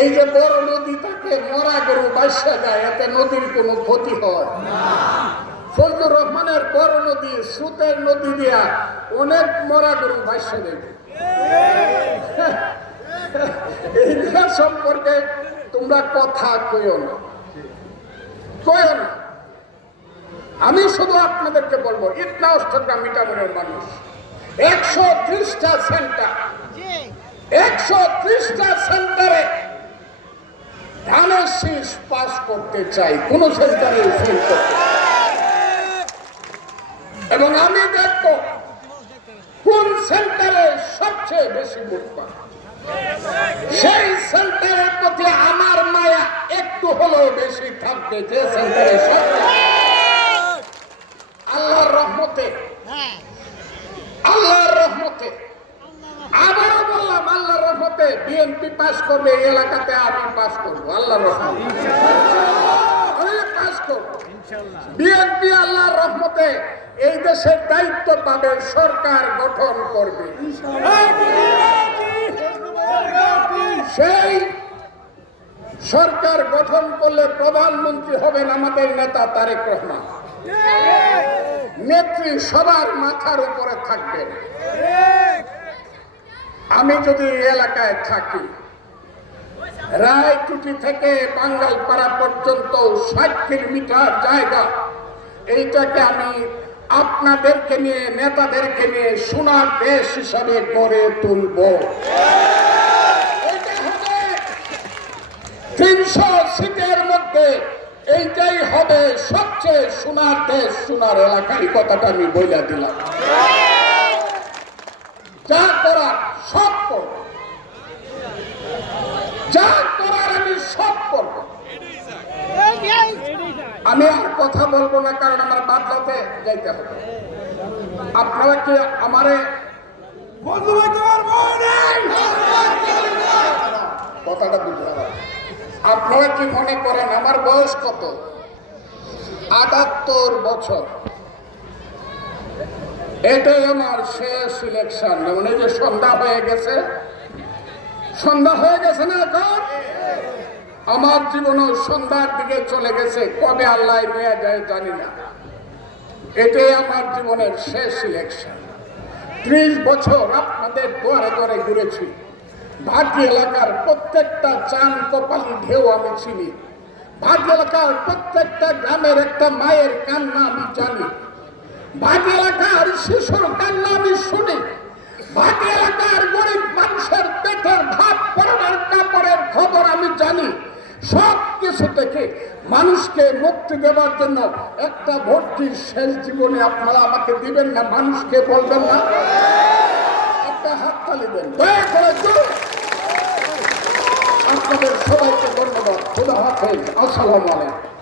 এই যে বড় নদী নদীটাকে মরা গরু বাসা যায় এতে নদীর কোনো ক্ষতি হয়। ফজলুর রহমানের বড় নদী সুতের নদী দিয়া অনেক মরা গরু বাসা দেবে এই নিয়ে সম্পর্কে তোমরা কথা কইও না। কইও না। আমি শুধু আপনাদেরকে বলব ইতনা অষ্টগ্রাম মিটামুরের মানুষ। একশো ত্রিশটা সেন্টার। একশো ত্রিশটা সেন্টারে শেষ করতে চাই, কোন এবং আমি দেখব কোন সেন্টারে সবচেয়ে বেশি ভোট পান সেই সেন্টারের প্রতি আমার মায়া একটু হলেও বেশি থাকবে যে সেন্টারে সবচেয়ে আল্লাহর রহমতে আল্লাহর রহমতে আবারও বললাম রহমতে বিএনপি পাস করবে, এই এলাকাতে আমি পাস করব। করব। বিএনপি আল্লাহর রহমতে এই দেশের দায়িত্ব পাবে, সরকার গঠন করবে। সেই সরকার গঠন করলে প্রধানমন্ত্রী হবেন আমাদের নেতা তারেক রহমান। নেত্রী সবার মাথার উপরে থাকবেন। আমি যদি এলাকায় থাকি রায়টুটি থেকে বাঙ্গালপাড়া পর্যন্ত ষাট কিলোমিটার জায়গা। এইটাকে আমি আপনাদেরকে নিয়ে, নেতাদেরকে নিয়ে সোনার দেশ হিসাবে গড়ে তুলব। তিনশো সিটের মধ্যে, এইটাই হবে সবচেয়ে সোনার দেশ, সোনার এলাকার কথাটা আমি বইলা দিলাম। যা করার সব যা করার আমি সব আমি আর কথা বলব না, কারণ আমার বাদলাতে যাইতে হবে। আপনারা কি আমারে কথাটা বুঝতে আপনারা কি মনে করেন আমার বয়স কত? আটাত্তর বছর। এটাই আমার শেষ ইলেকশন মানে যে সন্ধ্যা হয়ে গেছে। সন্ধ্যা হয়ে গেছে না এখন? আমার জীবনও সন্ধ্যার দিকে চলে গেছে। কবে আল্লাহ নিয়ে যায় জানি না। এটাই আমার জীবনের শেষ ইলেকশন ত্রিশ বছর আপনাদের দুয়ারে দুয়ারে ঘুরেছি। ভাটি এলাকার প্রত্যেকটা চান, কপালি, ঢেউ আমি চিনি। ভাটি এলাকার প্রত্যেকটা গ্রামের একটা মায়ের কান্না আমি জানি। ভাটি এলাকার শিশুর কান্না শুনি। ভাটি এলাকার গরিব মানুষের পেটের ভাত, পরনের কাপড়ের খবর আমি জানি। সব কিছু থেকে মানুষকে মুক্তি দেওয়ার জন্য একটা ভর্তির শেষ জীবনে আপনারা আমাকে দিবেন না, মানুষকে বলবেন না। একটা হাততালি দেন, দয়া করে আপনাদের সবাইকে ধন্যবাদ। খুদা হাফেজ। আসসালামু আলাইকুম।